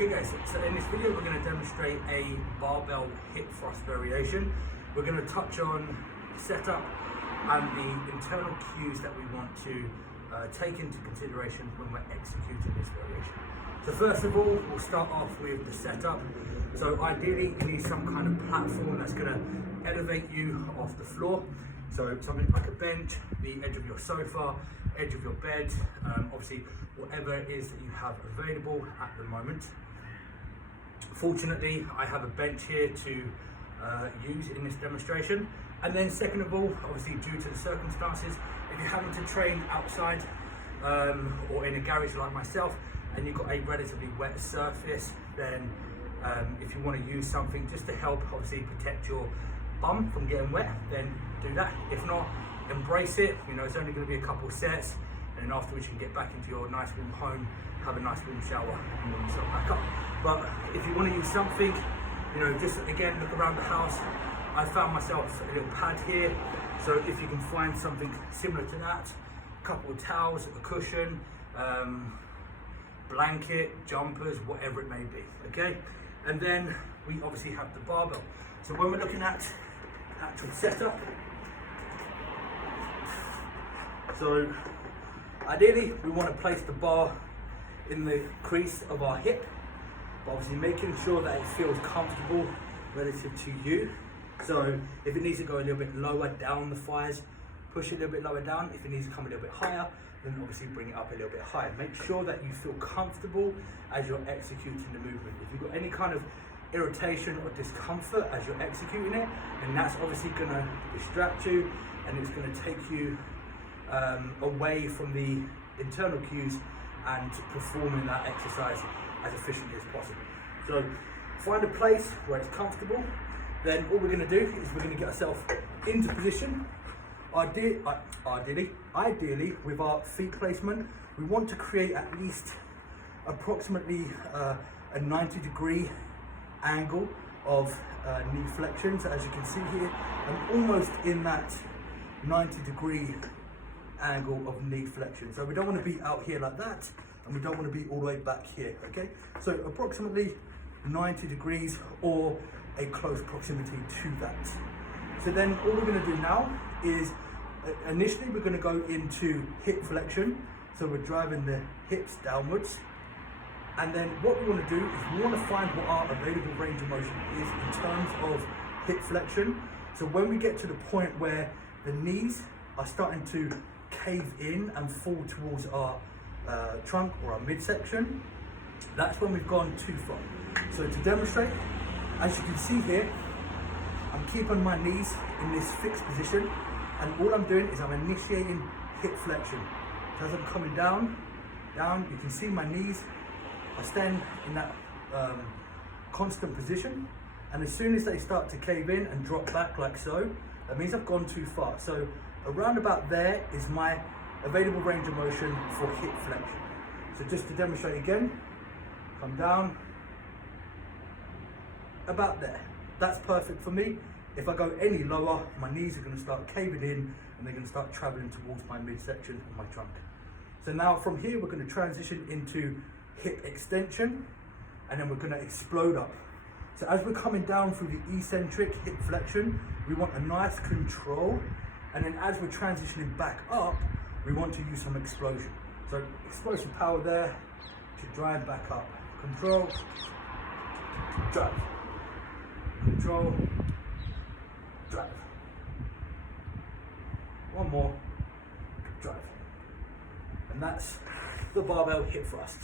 Okay guys, so in this video we're going to demonstrate a barbell hip thrust variation. We're going to touch on setup and the internal cues that we want to take into consideration when we're executing this variation. So first of all, we'll start off with the setup. So ideally you need some kind of platform that's going to elevate you off the floor. So something like a bench, the edge of your sofa, edge of your bed, obviously whatever it is that you have available at the moment. Fortunately, I have a bench here to use in this demonstration. And then second of all, obviously due to the circumstances, if you're having to train outside or in a garage like myself, and you've got a relatively wet surface, then if you want to use something just to help obviously protect your bum from getting wet, then do that. If not, embrace it. You know, it's only going to be a couple sets, and then afterwards you can get back into your nice warm home, have a nice warm shower, and warm yourself back up. But if you want to use something, you know, just again look around the house. I found myself a little pad here, so if you can find something similar to that, a couple of towels, a cushion, blanket, jumpers, whatever it may be, okay? And then we obviously have the barbell. So when we're looking at actual setup, so ideally we want to place the bar in the crease of our hip, but obviously making sure that it feels comfortable relative to you. So if it needs to go a little bit lower down the thighs, push it a little bit lower down. If it needs to come a little bit higher, then obviously bring it up a little bit higher. Make sure that you feel comfortable as you're executing the movement. If you've got any kind of irritation or discomfort as you're executing it, then that's obviously going to distract you, and it's going to take you away from the internal cues and performing that exercise as efficiently as possible. So find a place where it's comfortable. Then all we're going to do is we're going to get ourselves into position. Ideally with our feet placement, we want to create at least approximately a 90-degree angle of knee flexion. So as you can see here, I'm almost in that 90-degree angle of knee flexion. So we don't want to be out here like that, and we don't want to be all the way back here, okay? So approximately 90 degrees or a close proximity to that. So then all we're going to do now is initially we're going to go into hip flexion. So we're driving the hips downwards. And then what we want to do is we want to find what our available range of motion is in terms of hip flexion. So when we get to the point where the knees are starting to cave in and fall towards our trunk or our midsection, that's when we've gone too far. So to demonstrate, as you can see here, I'm keeping my knees in this fixed position, and all I'm doing is I'm initiating hip flexion. So as I'm coming down, you can see my knees are staying in that constant position, and as soon as they start to cave in and drop back like so, that means I've gone too far. So around about there is my available range of motion for hip flexion. So just to demonstrate again, come down, about there. That's perfect for me. If I go any lower, my knees are going to start caving in and they're going to start traveling towards my midsection and my trunk. So now from here, we're going to transition into hip extension, and then we're going to explode up. So as we're coming down through the eccentric hip flexion, we want a nice control, and then as we're transitioning back up, we want to use some explosion. So explosive power there to drive back up. Control, drive. Control, drive. One more, drive. And that's the barbell hip thrust.